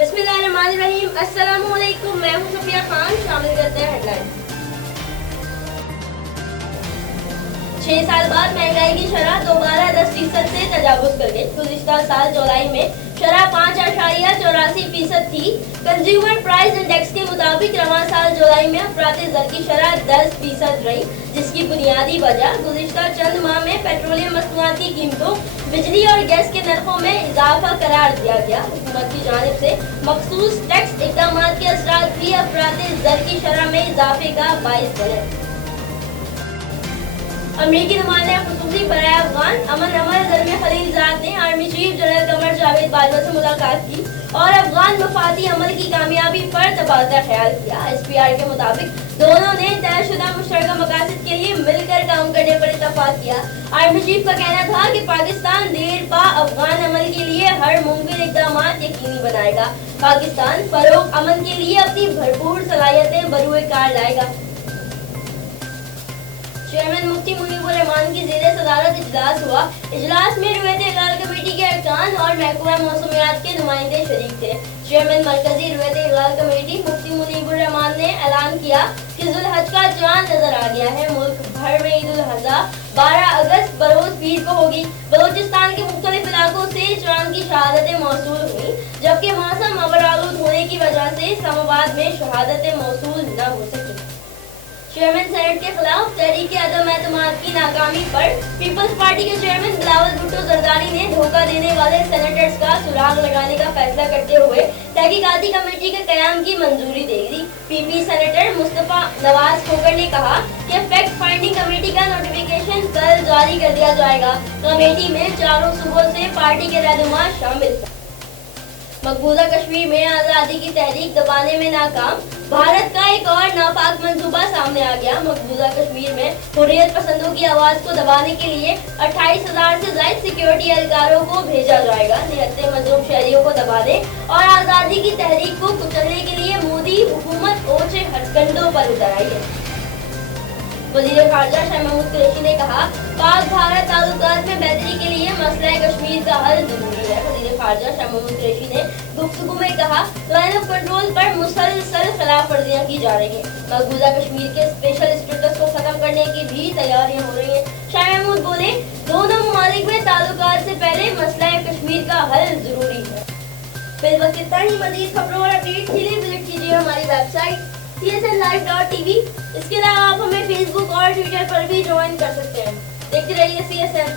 बिस्मिल्लाहिर्रहमानिर्रहीम। अस्सलामु अलैकुम। मैं हूं सफिया खान। शामिल करते हैं हेडलाइन। 6 साल बाद महंगाई की शरह दोबारा 10% से तजावुज कर गई। गुज़िश्ता साल जुलाई में शरह 5.84% थी। कंज्यूमर प्राइस इंडेक्स के मुताबिक रवां साल जुलाई में अफराते ज़र की शरह 10% रही, जिसकी बुनियादी वजह गुज़िश्ता चंद माह में पेट्रोलियम मसनूआत की कीमतों, बिजली और गैस के नरखों में इजाफा करार दिया गया। हुकूमत की जानिब से मखसूस टैक्स इक़दाम के असरात भी अफराते ज़र की शरह में इजाफे का बाइस बने। अमरीकी नुमाइंदे खुसूसी बराए अफगान अमन अमर ज़रमे खलीलजाद ने army chief general Qamar Javed Bajwa से मुलाकात की और अफगान मफादी अमल की कामयाबी पर तबादला ख्याल किया। SPR के मुताबिक दोनों ने तयशुदा मुश्तरका मकासद के लिए मिलकर काम करने पर इत्तफाक किया। आर्मी चीफ का कहना था कि पाकिस्तान देर पा अफगान अमल के लिए हर मुमकिन इक़दाम यकीनी बनाएगा। पाकिस्तान फरोग अमन के लिए अपनी भरपूर सलाहियतें बरूए कार लाएगा। चेयरमैन मुफ्ती मुनीबुर रहमान की ज़ेरे सदारत इजलास हुआ। इजलास में रुयत इक़लाल कमेटी के अरकान और महकमा मौसमियात के नुमाइंदे शरीक थे। चेयरमैन मरकजी रुयत इक़लाल कमेटी मुफ्ती मुनीबुर रहमान ने ऐलान किया कि ज़ुल्हज का चांद नजर आ गया है। मुल्क भर में ईद उल अज़हा 12 अगस्त बरोज पीर को होगी। बलोचिस्तान के मुख्तलिफ इलाकों से चांद की शहादतें मौसूल हुई, जबकि मौसम अबरालूद होने की वजह से इस्लामाबाद में शहादतें मौसूल न हो सकी। चेयरमैन सेनेट के खिलाफ तहरीक अदम एतमाद की नाकामी पर पीपल्स पार्टी के चेयरमैन बिलावल भुट्टो जरदारी ने धोखा देने वाले सेनेटर्स का सुराग लगाने का फैसला करते हुए तहकीकाती कमेटी के कयाम की मंजूरी दे दी। PP सेनेटर मुस्तफा नवाज खोकर ने कहा कि फैक्ट फाइंडिंग कमेटी का नोटिफिकेशन कल जारी कर दिया जाएगा। कमेटी में चारों सूबों से पार्टी के रहनुमा शामिल। मकबूजा कश्मीर में आज़ादी की तहरीक दबाने में नाकाम, भारत का एक और नापाक मंसूबा सामने आ गया। मकबूजा कश्मीर में हुर्रियत पसंदों की आवाज को दबाने के लिए 28,000 से ज्यादा सिक्योरिटी एहलकारों को भेजा जाएगा। निहत्ते मजलूम शहरियों को दबाने और आज़ादी की तहरीक को कुचलने के लिए मोदी हुकूमत ओछे हथकंडों पर उतर आई है। वज़ीर ख़ारजा शाह महमूद कुरैशी ने कहा, पाक भारत ताल्लुकात में बेहतरी के लिए मसला कश्मीर का हल जरूरी है। वज़ीर ख़ारजा शाह महमूद कुरैशी ने गुफ्तगू में कहा, लाइन ऑफ कंट्रोल पर मुसलसल खिलाफ वर्जियां की जा रही हैं। मकबूजा कश्मीर के स्पेशल स्टेटस को खत्म करने की भी तैयारियां हो रही हैं। शाह महमूद बोले, दोनों ममालिक में ताल्लुकात से पहले मसला कश्मीर का हल जरूरी है। फिर वक्त इतना ही। मज़ीद खबरों और अपडेट के लिए विजिट कीजिए हमारी वेबसाइट csnlive.tv। इसके अलावा आप हमें फेसबुक और ट्विटर पर भी ज्वाइन कर सकते हैं। देखते रहिए CSN।